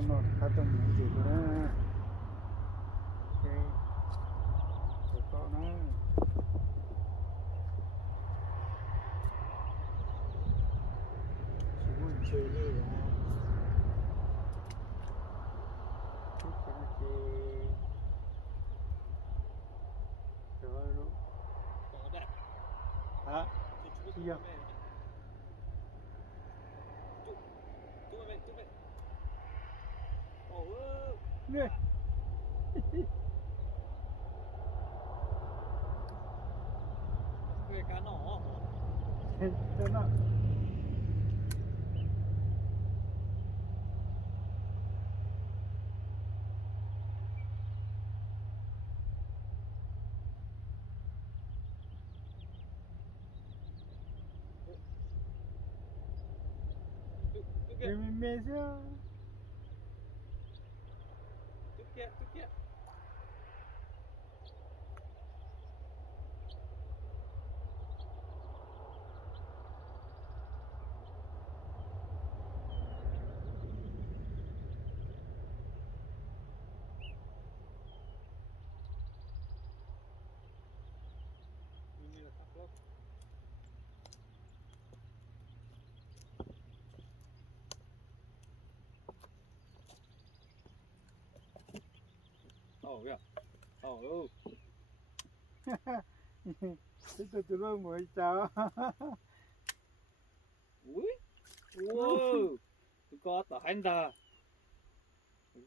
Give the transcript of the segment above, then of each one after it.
nó khá trong những gì đó. Ok, rồi có nó chỉ muốn chơi đi à. Chút cho nó chơi rồi luôn. Hả? Gì vậy? Nè. Cái cá nỏ. Cho nó. Mình mê chưa? Chút kia. Ini là cặp lốc. Kìa. Tụi nó mới chào. Ui. Wow. Có tờ hành ta.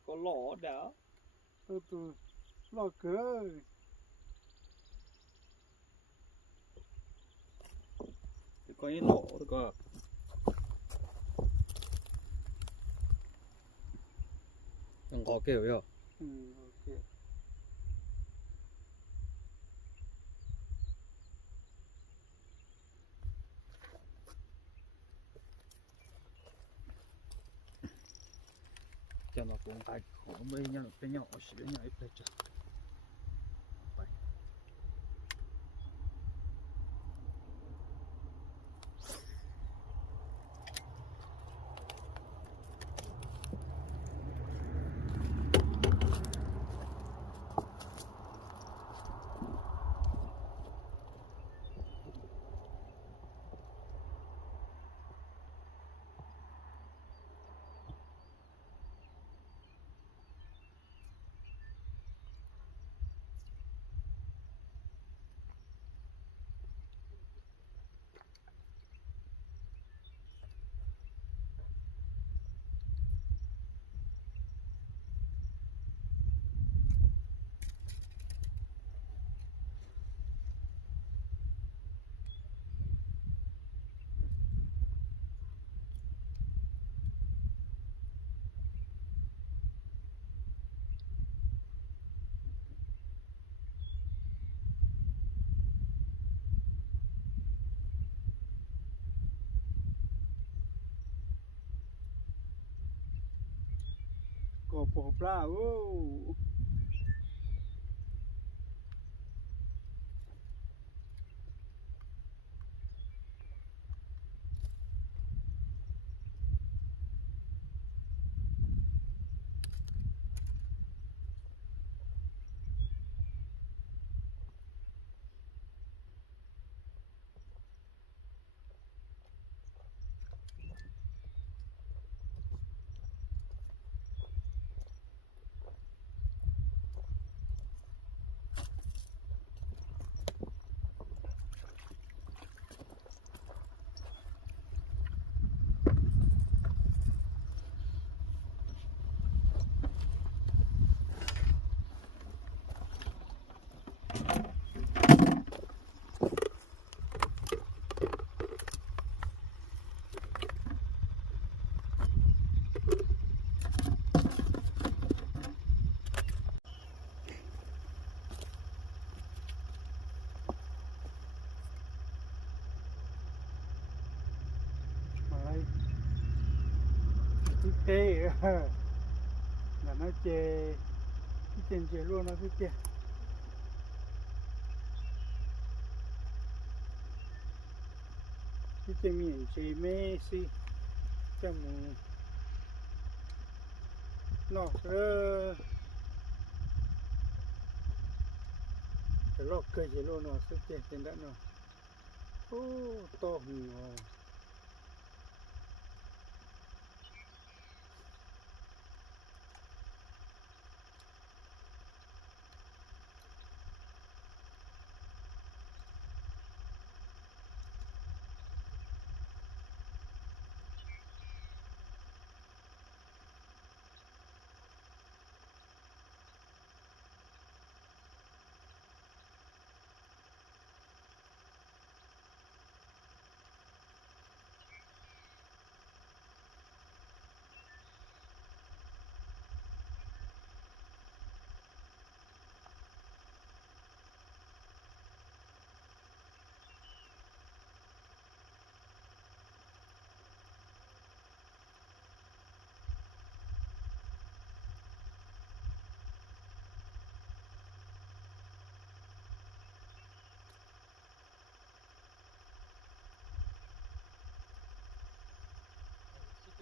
Có lỗ đã. Tụi lo cửa. Có những lỗ có. Đừng có kiểu hiểu. Ok. Cho nó cũng tay khó mới nhận cái nhỏ xíu nhỏ ít phải chưa. Có bỏ pla. Ô. Tê là nó chê cái trên chê luôn nó cứ chê cái chê miệng chê mê si cho mù nó cái lọ cây gì luôn nó sẽ chết trên đó nó to hùng nó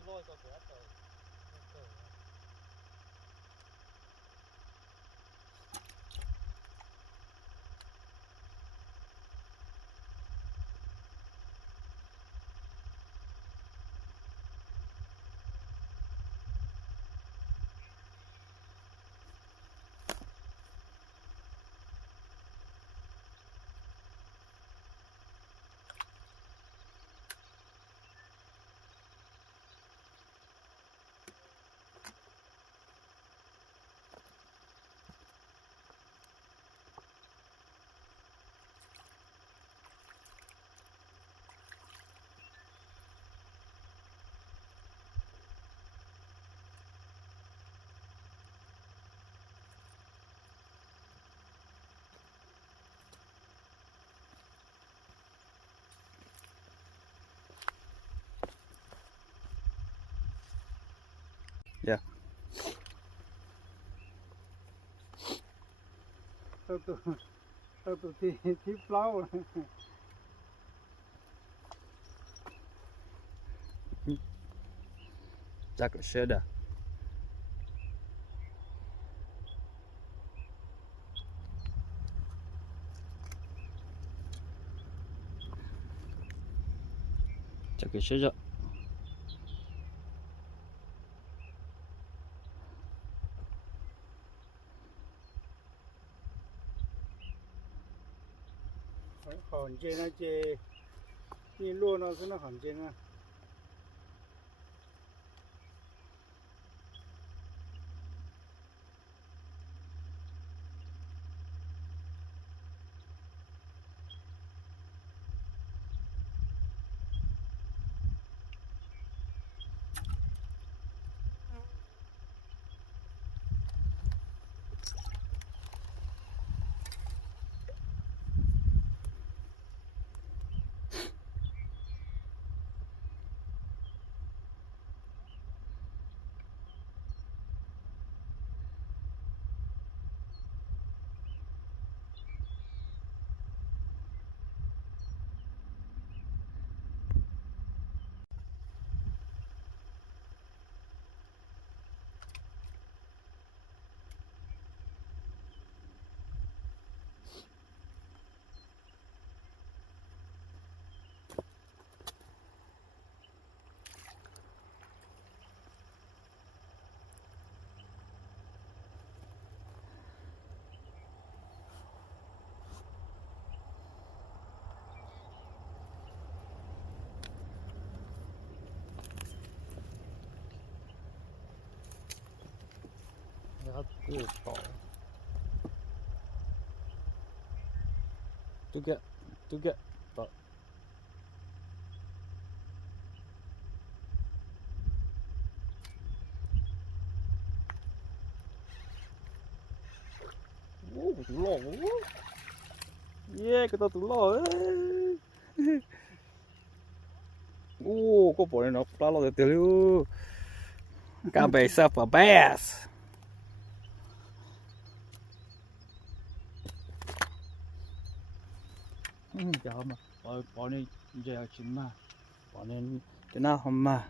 lôi qua cửa rồi. Dạ. tao tụi thì flower Chắc là sẽ được. Chắc là sẽ được. hòn trên nó chê đi luôn nó sẽ nó hòn trên á Good ball. To get. But tụi lò quá. Yeah, cái tao tụi lò ấy. Có bộ này nó phá lò từ từ. Got myself a bass. Chào mà. Bỏ này giờ chín mà. Bỏ này thế nào không mà.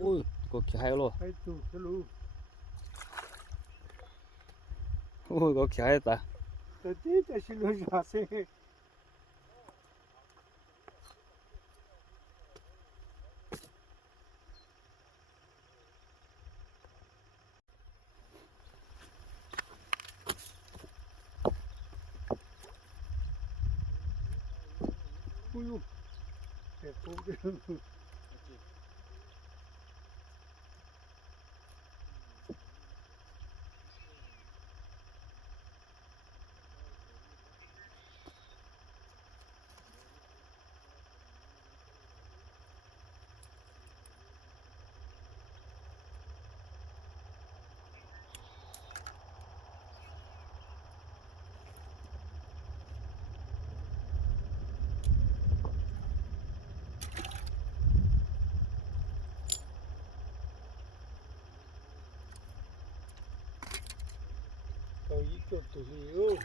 ui có kia hay luôn hay tụ cái lũ ui có kia hay ta tao tí tao xin lỗi ra xe ui ui đẹp quá đi tao ý cho tụi hiểu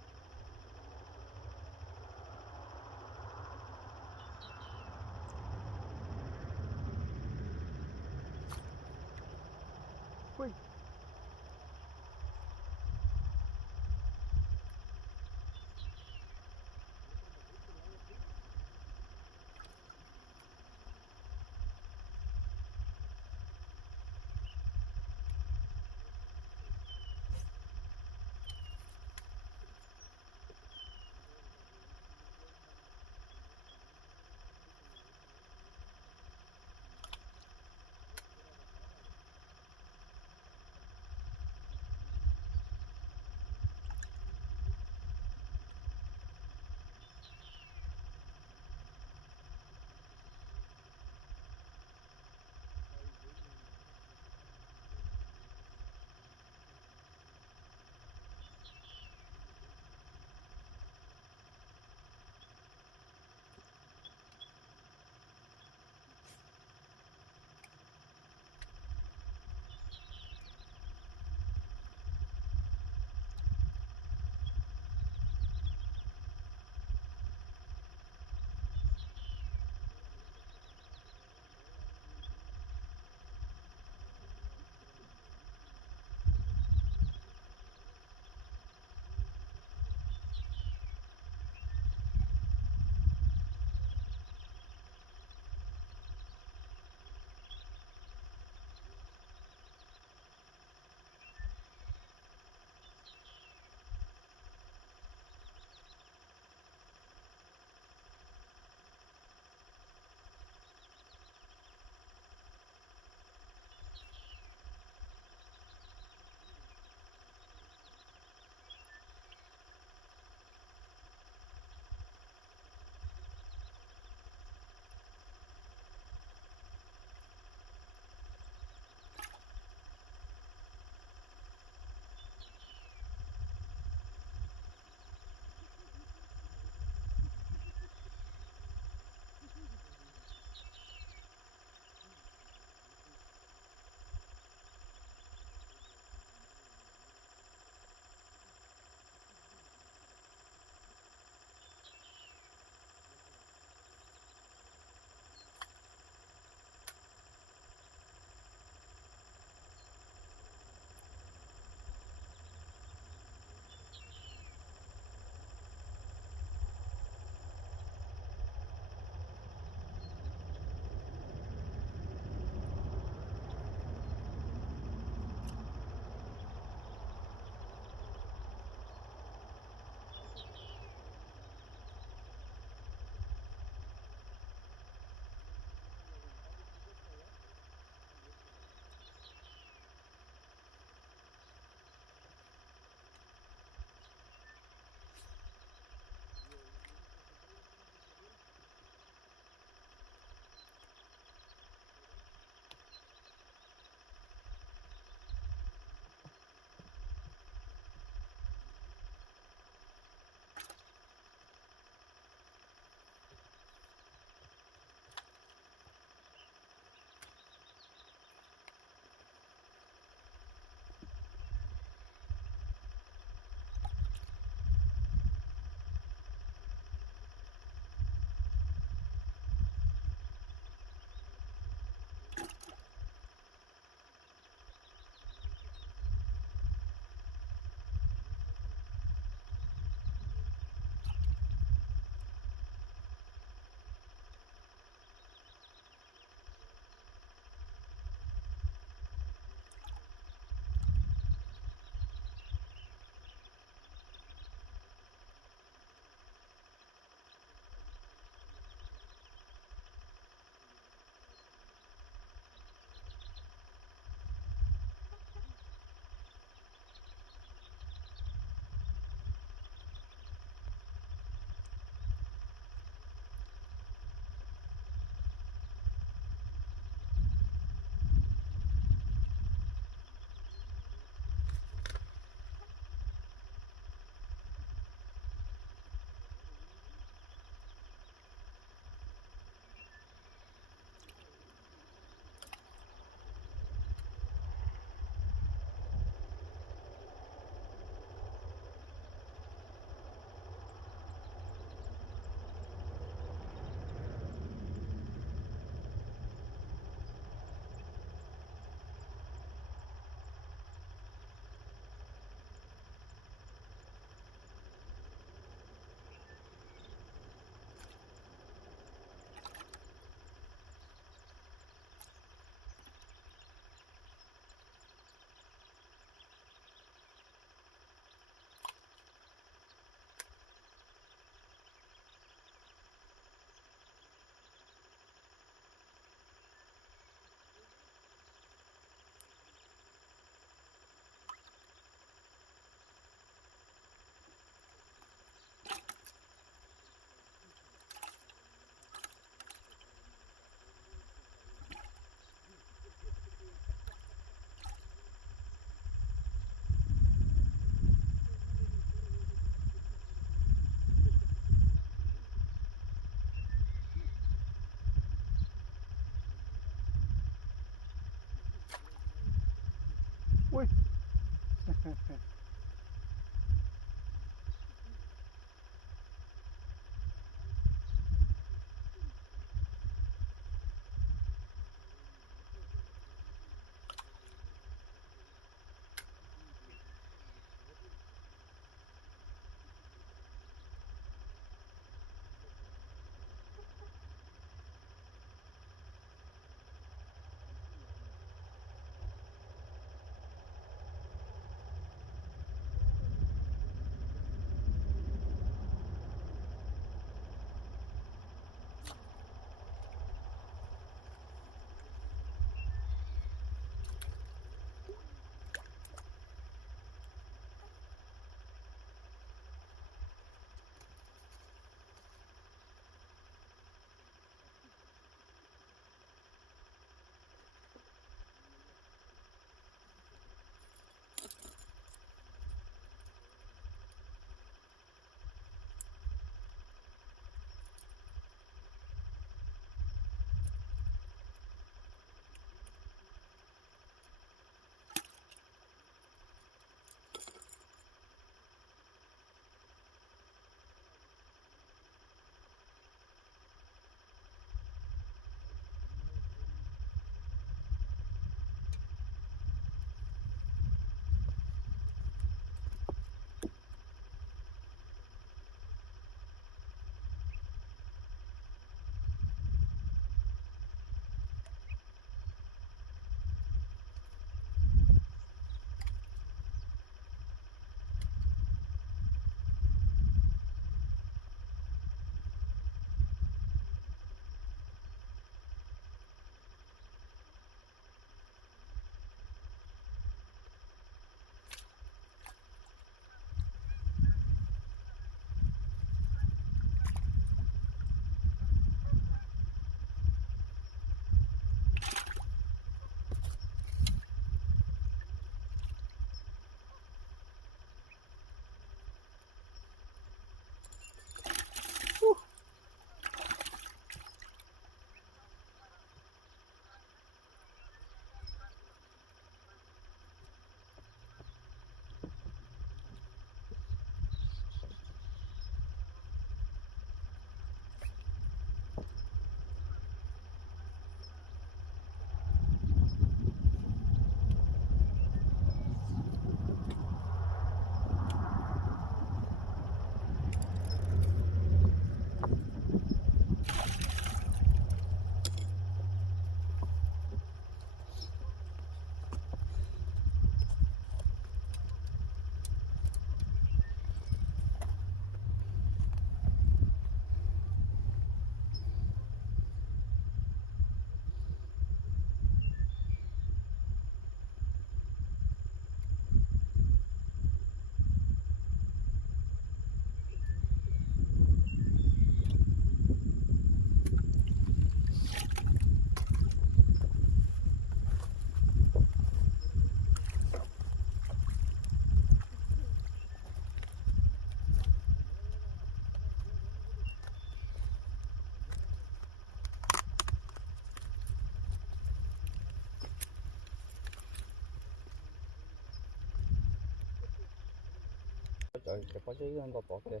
Trời, có chứ anh có bỏ kìa.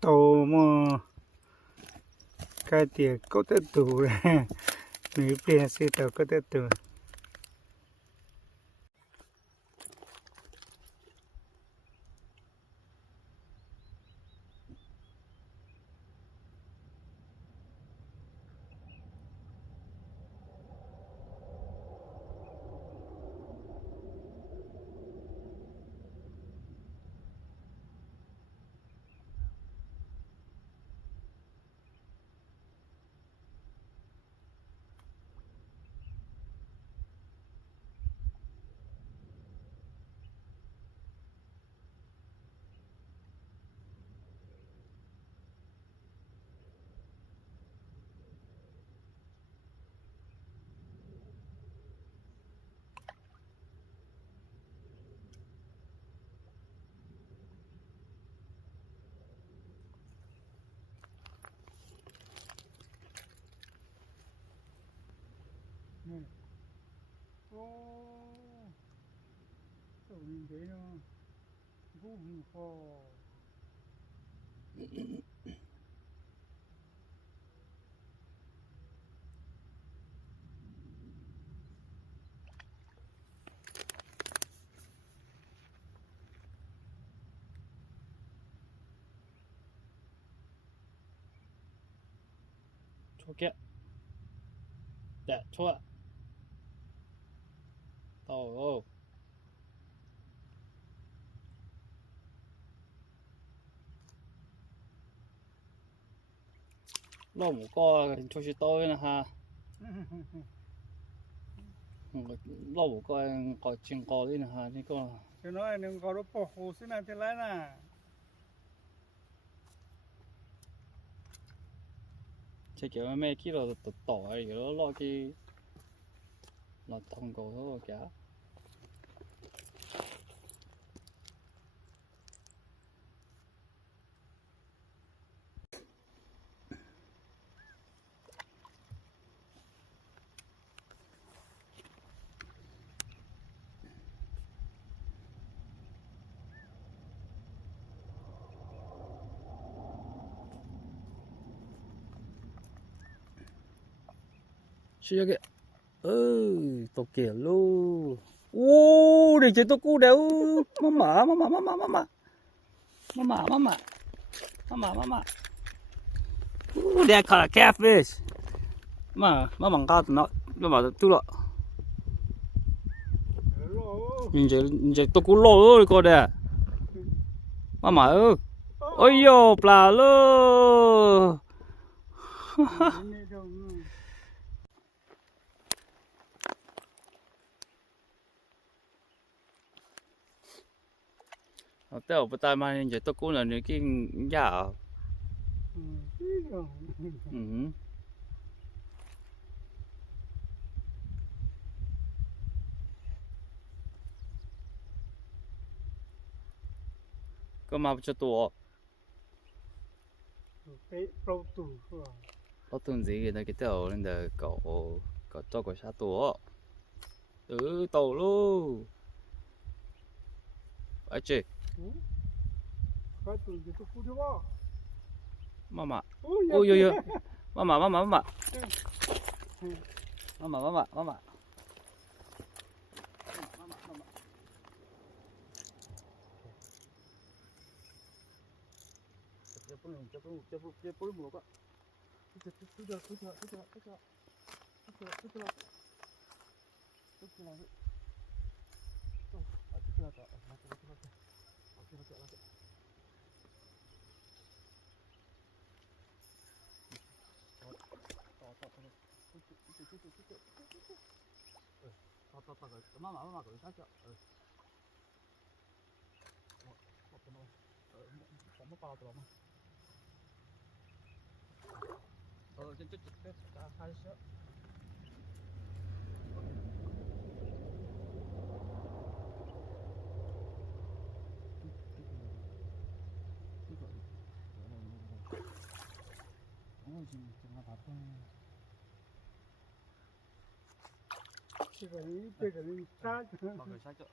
tàu mà cái tiền có thể tù ra mấy bên xe tàu có thể tù tàu nhìn thấy nó vũ hình kho chỗ kia dạ chỗ ạ tàu lo một con cho chị tôi nè ha lo một con có chừng có đi nè haนี่ก็ cho nó đừng có nó bỏ hồ xin làm thế lại nè chỉ kiểu mấy cái là tỏi rồi đó lo cái là thông cổ thôi cả chưa kìa tao kìa luôn ô để chơi tao cu đéo mama ooh they caught a catfish mama got nó mama tu lo nhìn tao cu lo ơi coi đây mama ơi ôi yo pla luôn tao bữa tay mà nhìn tao cu là những cái giả có mà cho tôi cái bao tủ rồi có tuần gì cái cái tàu nên là cậu cậu cho cậu sát tôi tàu luôn ấy chị cái tủ gì tôi cũng được mama ôi yo yo mama mama cậu sát cho không có bao tụi mà trên ta khai sữa cái sát mọi người sát cho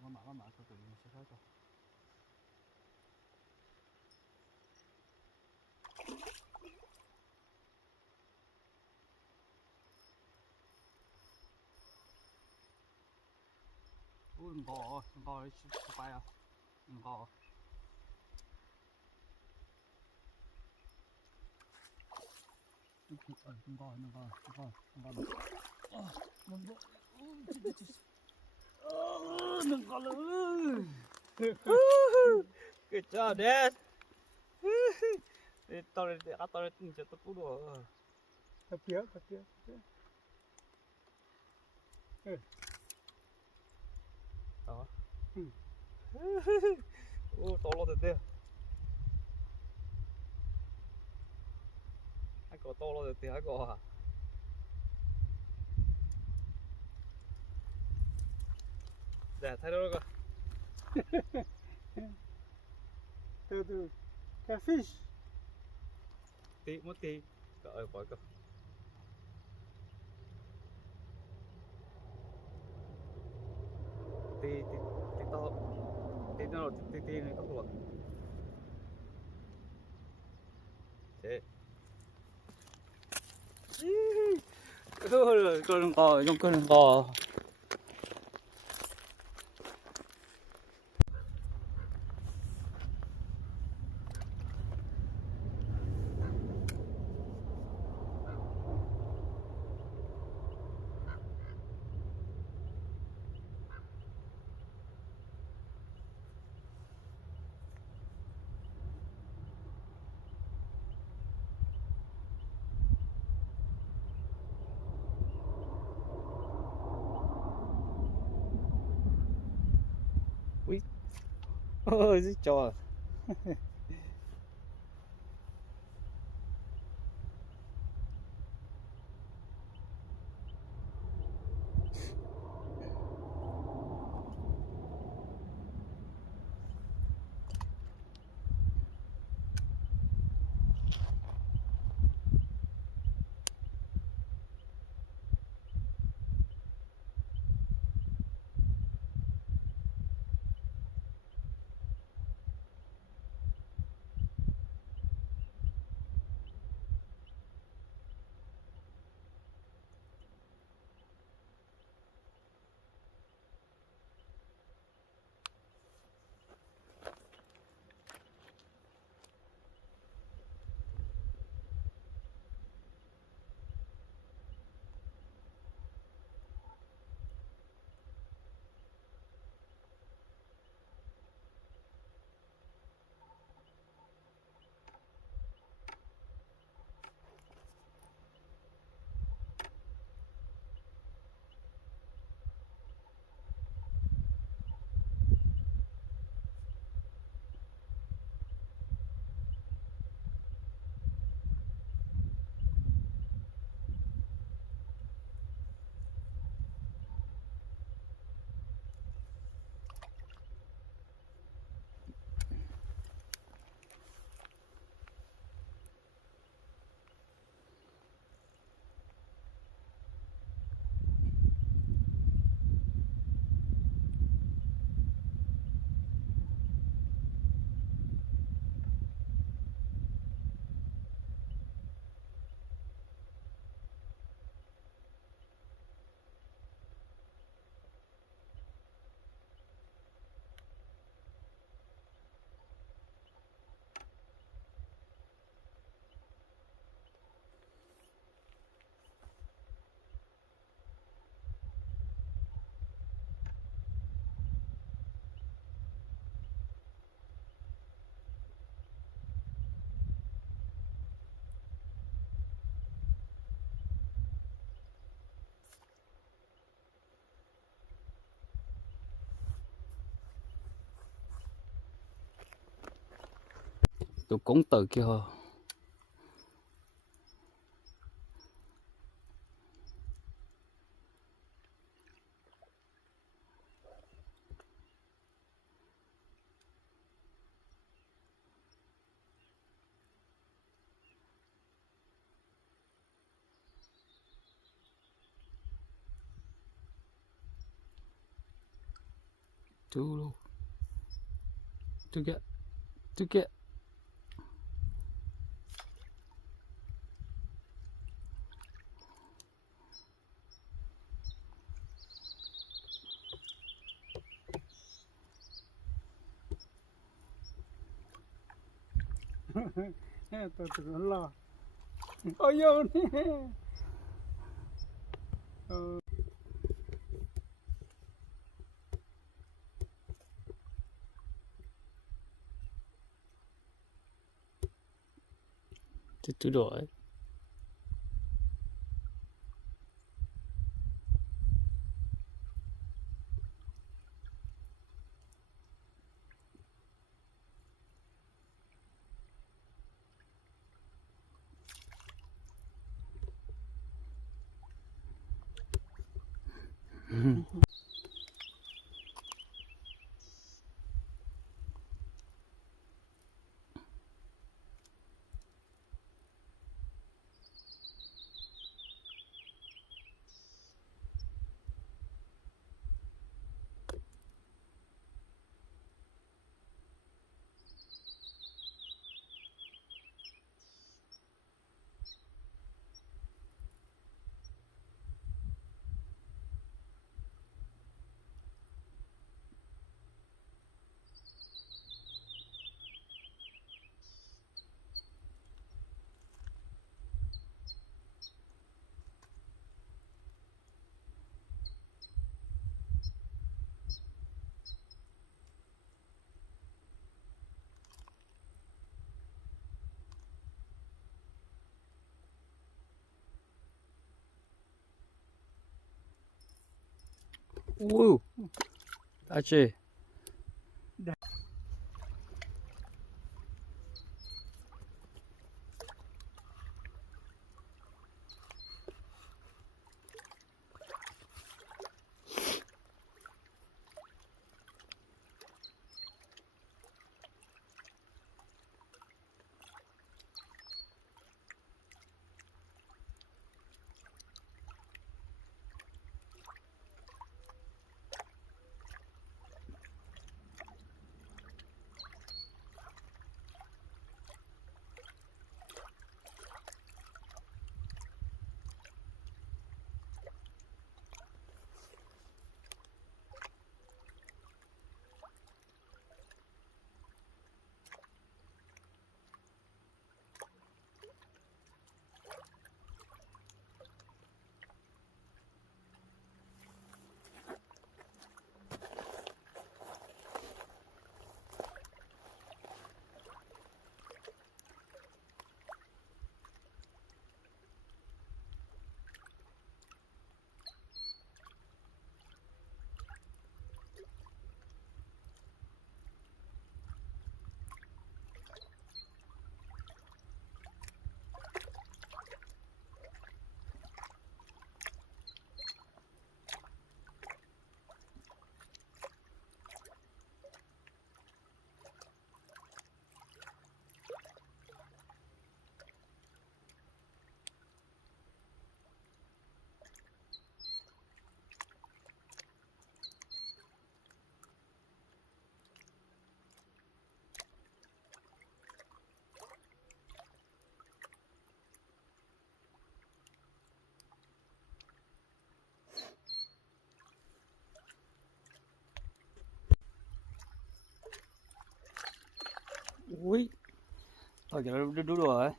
mama có tự nhiên sẽ sát cho đừng có đấy bay à đừng có đừng có luôn good job dad tao sẽ tôi cứu đùa tập kia đó to lo được chưa hai cậu to lo được chưa hai cậu à để thay đổi coi từ Catfish. tí mất tí cỡ khỏi cơ tí to tí nó tí này tốc luôn thế con cò trong cơn cò ui ôi giết trò tụi cũng từ kia chú kia Tôi tưởng lo. Ôi vô nè. chú đổi ui ta chê ui ở chỗ đu rồi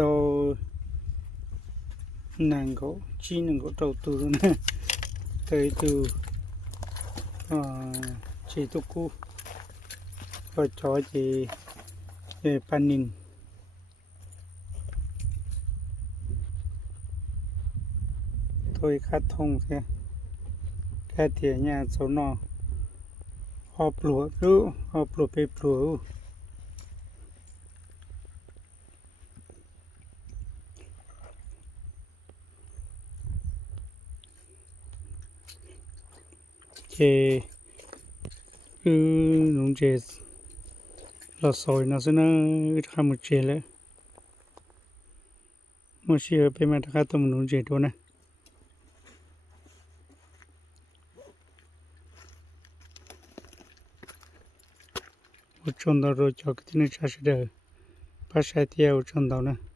tàu nàng gỗ chi nàng gỗ trâu từ nè tới từ chỉ tu cu và cho chị panin thôi khát thông thế cái tiền nhà số nọ họp lúa rú họp lúa bếp lúa chè nung chè là sỏi nó sẽ nó làm một chè đấy một chè bên mặt khác tôm nung chè đó nè một chôn đó rồi cho cái này cha sẽ đỡ bắt sai theo chôn đó nè